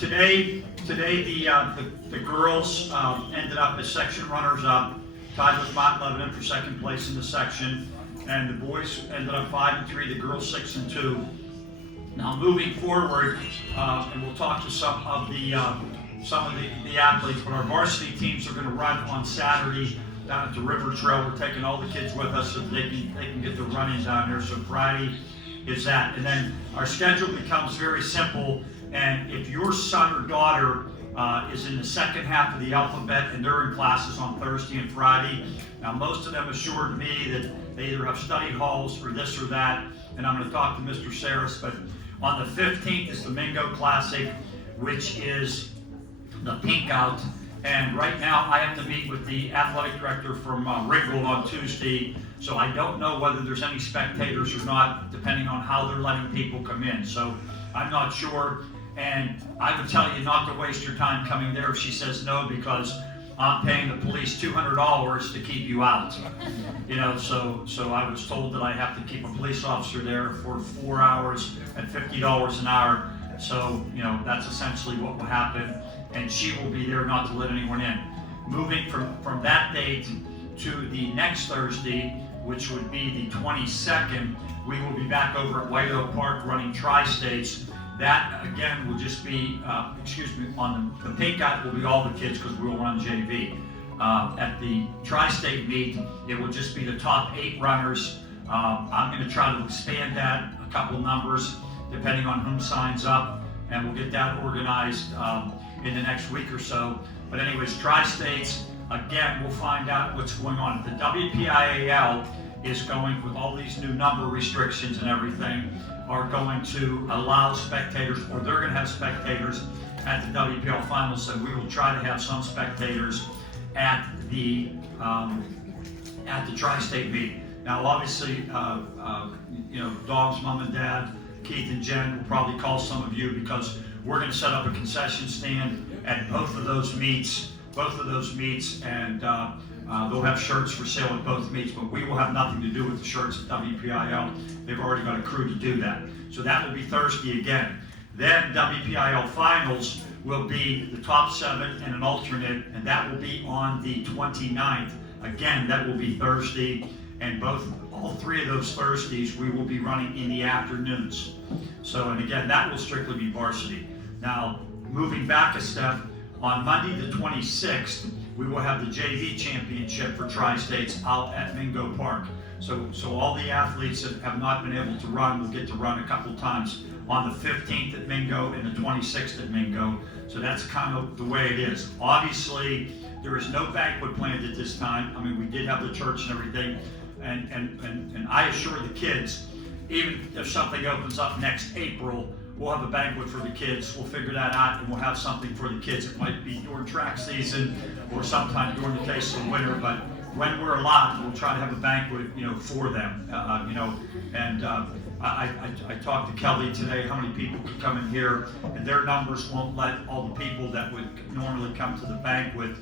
Today the girls ended up as section runners up, tied with Mount Lebanon for second place in the section, and the boys ended up 5-3, the girls 6-2. Now moving forward, and we'll talk to some of the athletes, but our varsity teams are going to run on Saturday down at the River Trail. We're taking all the kids with us so they can get the run-in down there. So Friday is that, and then our schedule becomes very simple. And if your son or daughter is in the second half of the alphabet and they're in classes on Thursday and Friday, now most of them assured me that they either have study halls or this or that, and I'm going to talk to Mr. Saris, but on the 15th is the Mingo Classic, which is the pink out. And right now I have to meet with the athletic director from Ringgold on Tuesday, so I don't know whether there's any spectators or not, depending on how they're letting people come in. So I'm not sure. And I would tell you not to waste your time coming there if she says no, because I'm paying the police $200 to keep you out. You know, so I was told that I have to keep a police officer there for 4 hours at $50 an hour. So, you know, that's essentially what will happen. And she will be there not to let anyone in. Moving from that date to the next Thursday, which would be the 22nd, we will be back over at White Oak Park running Tri-States. That, again, will just be, on the pink out will be all the kids because we'll run JV. At the Tri-State meet, it will just be the top 8 runners. I'm going to try to expand that, a couple numbers, depending on whom signs up, and we'll get that organized in the next week or so. But anyways, Tri-States, again, we'll find out what's going on. The WPIAL is going, with all these new number restrictions and everything, are going to allow spectators, or they're going to have spectators at the WPL finals, so we will try to have some spectators at the Tri-State meet. Now, obviously, you know, Dom's mom and dad, Keith and Jen, will probably call some of you because we're going to set up a concession stand at both of those meets, and they'll have shirts for sale at both meets, but we will have nothing to do with the shirts at WPIL. They've already got a crew to do that. So that will be Thursday again. Then WPIL finals will be the top 7 and an alternate, and that will be on the 29th. Again, that will be Thursday, and all 3 of those Thursdays we will be running in the afternoons. So, and again, that will strictly be varsity. Now, moving back a step, on Monday the 26th, we will have the JV championship for Tri-States out at Mingo Park. So all the athletes that have not been able to run will get to run a couple times on the 15th at Mingo and the 26th at Mingo. So that's kind of the way it is. Obviously, there is no banquet planned at this time. I mean, we did have the church and everything, and I assure the kids, even if something opens up next April, we'll have a banquet for the kids. We'll figure that out, and we'll have something for the kids. It might be during track season or sometime during the case of winter, but when we're allowed, we'll try to have a banquet, you know, for them. You know, and I talked to Kelly today how many people could come in here, and their numbers won't let all the people that would normally come to the banquet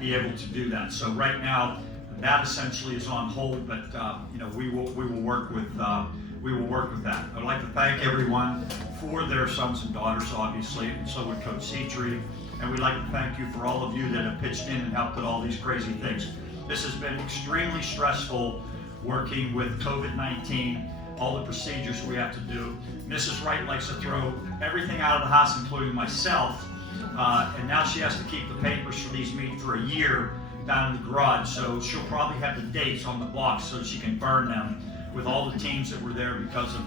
be able to do that. So right now, that essentially is on hold, but you know, we will work with that. I'd like to thank everyone for their sons and daughters, obviously, and so would Coach Cetri. And we'd like to thank you for all of you that have pitched in and helped with all these crazy things. This has been extremely stressful working with COVID-19, all the procedures we have to do. Mrs. Wright likes to throw everything out of the house, including myself, and now she has to keep the papers for these meetings for a year down in the garage, so she'll probably have the dates on the box so she can burn them with all the teams that were there because of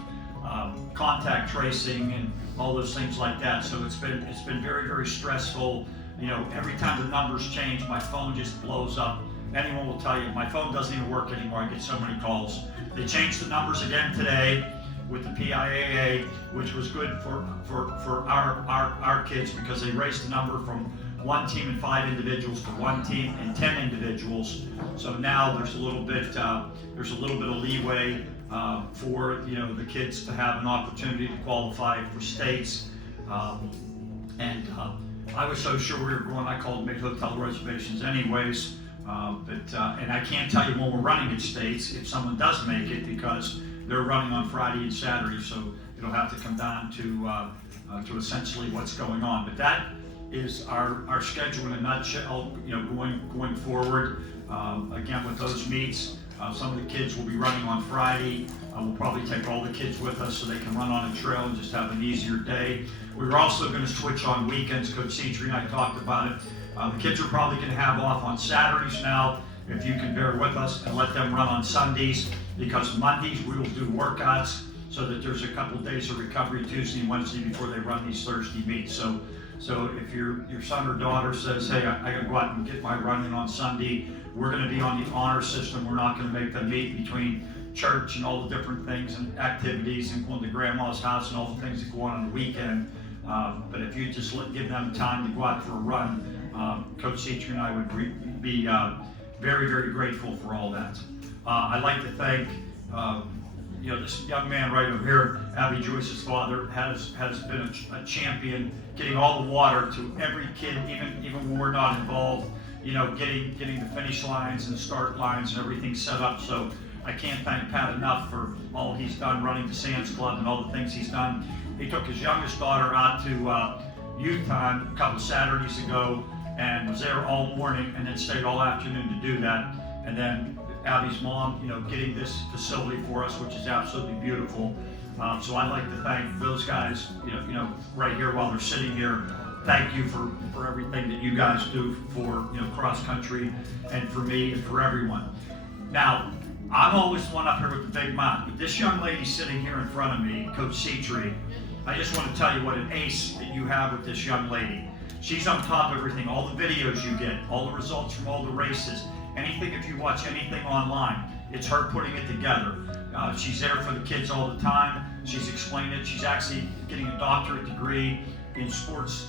contact tracing and all those things like that. So it's been very, very stressful. You know, every time the numbers change, my phone just blows up. Anyone will tell you, my phone doesn't even work anymore. I get so many calls. They changed the numbers again today with the PIAA, which was good for our kids because they raised the number from 1 team and 5 individuals to 1 team and 10 individuals. So now there's a little bit of leeway for, you know, the kids to have an opportunity to qualify for states. I was so sure we were going, I called make hotel reservations anyways. And I can't tell you when we're running at states if someone does make it because they're running on Friday and Saturday. So it'll have to come down to essentially what's going on. But that is our schedule in a nutshell, going forward. Again, with those meets, some of the kids will be running on Friday. We'll probably take all the kids with us so they can run on a trail and just have an easier day. We're also going to switch on weekends. Coach Cetri and I talked about it. The kids are probably going to have off on Saturdays now, if you can bear with us, and let them run on Sundays, because Mondays we will do workouts so that there's a couple of days of recovery Tuesday and Wednesday before they run these Thursday meets. So if your son or daughter says, hey, I got to go out and get my running on Sunday, we're going to be on the honor system. We're not going to make them meet between church and all the different things and activities and going to grandma's house and all the things that go on the weekend. But if you just give them time to go out for a run, Coach Cetri and I would be very, very grateful for all that. I'd like to thank this young man right over here, Abby Joyce's father, has been a champion, getting all the water to every kid, even when we're not involved, getting the finish lines and start lines and everything set up. So I can't thank Pat enough for all he's done running the Sands Club and all the things he's done. He took his youngest daughter out to youth time a couple Saturdays ago and was there all morning and then stayed all afternoon to do that. And then Abby's mom, getting this facility for us, which is absolutely beautiful. So I'd like to thank those guys, right here while they're sitting here. Thank you for everything that you guys do for, cross country and for me and for everyone. Now, I'm always the one up here with the big mouth, but this young lady sitting here in front of me, Coach Cetri, I just want to tell you what an ace that you have with this young lady. She's on top of everything, all the videos you get, all the results from all the races, anything, if you watch anything online, it's her putting it together. She's there for the kids all the time. She's explained it. She's actually getting a doctorate degree in sports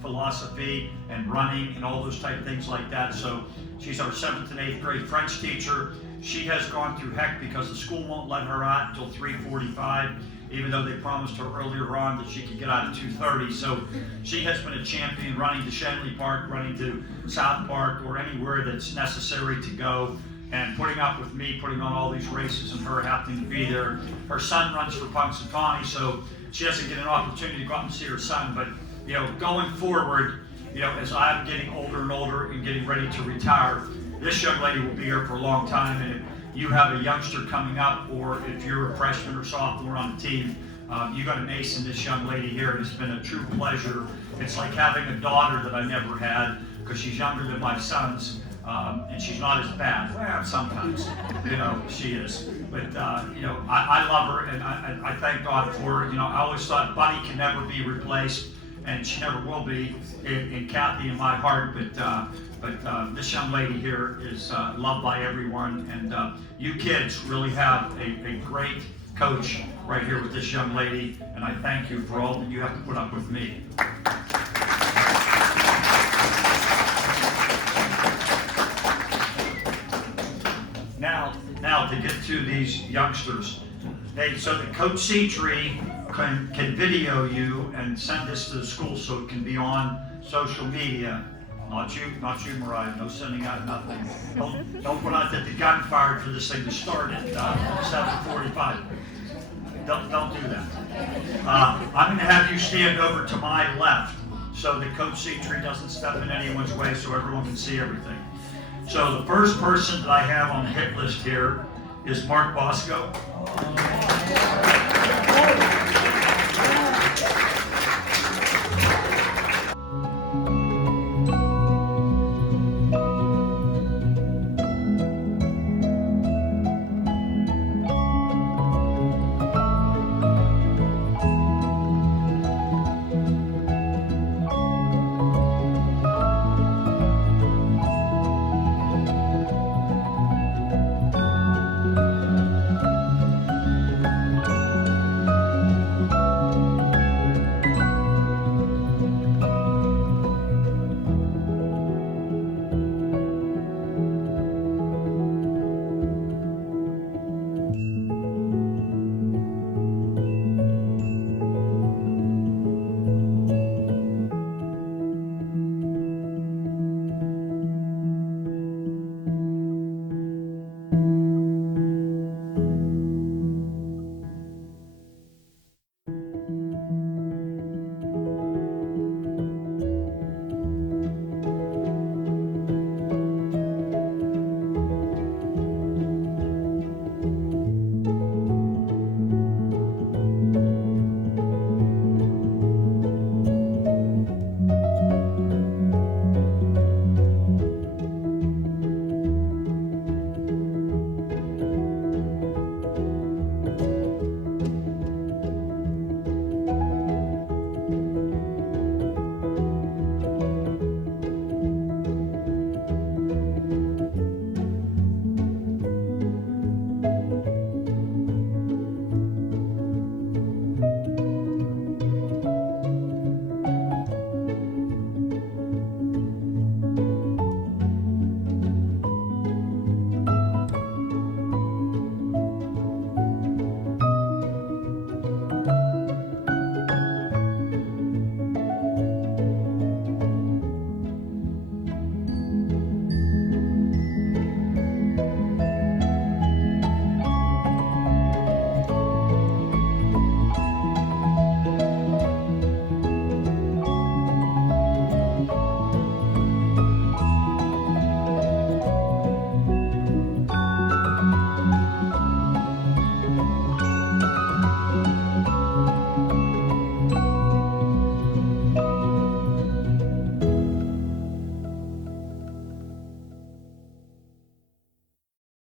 philosophy and running and all those type of things like that. So she's our 7th and 8th grade French teacher. She has gone through heck because the school won't let her out until 3:45, even though they promised her earlier on that she could get out at 2:30. So she has been a champion running to Shenley Park, running to South Park, or anywhere that's necessary to go, and putting up with me, putting on all these races and her having to be there. Her son runs for Punxsutawney, so she doesn't get an opportunity to go out and see her son. But, going forward, as I'm getting older and older and getting ready to retire, this young lady will be here for a long time. And if you have a youngster coming up, or if you're a freshman or sophomore on the team, you got an ace in this young lady here, and it's been a true pleasure. It's like having a daughter that I never had, because she's younger than my sons, and she's not as bad. Well, sometimes, she is. But, I love her, and I thank God for her. I always thought Buddy can never be replaced, and she never will be in Kathy in my heart. But this young lady here is loved by everyone, and you kids really have a great coach right here with this young lady, and I thank you for all that you have to put up with me. Now to get to these youngsters. Hey, so the Coach Cetri can video you and send this to the school so it can be on social media. Not you, Mariah. No sending out nothing. Don't put out that the gun fired for this thing to start at 7:45. Don't do that. I'm going to have you stand over to my left so that Coach Cetri doesn't step in anyone's way, so everyone can see everything. So the first person that I have on the hit list here is Mark Bosco.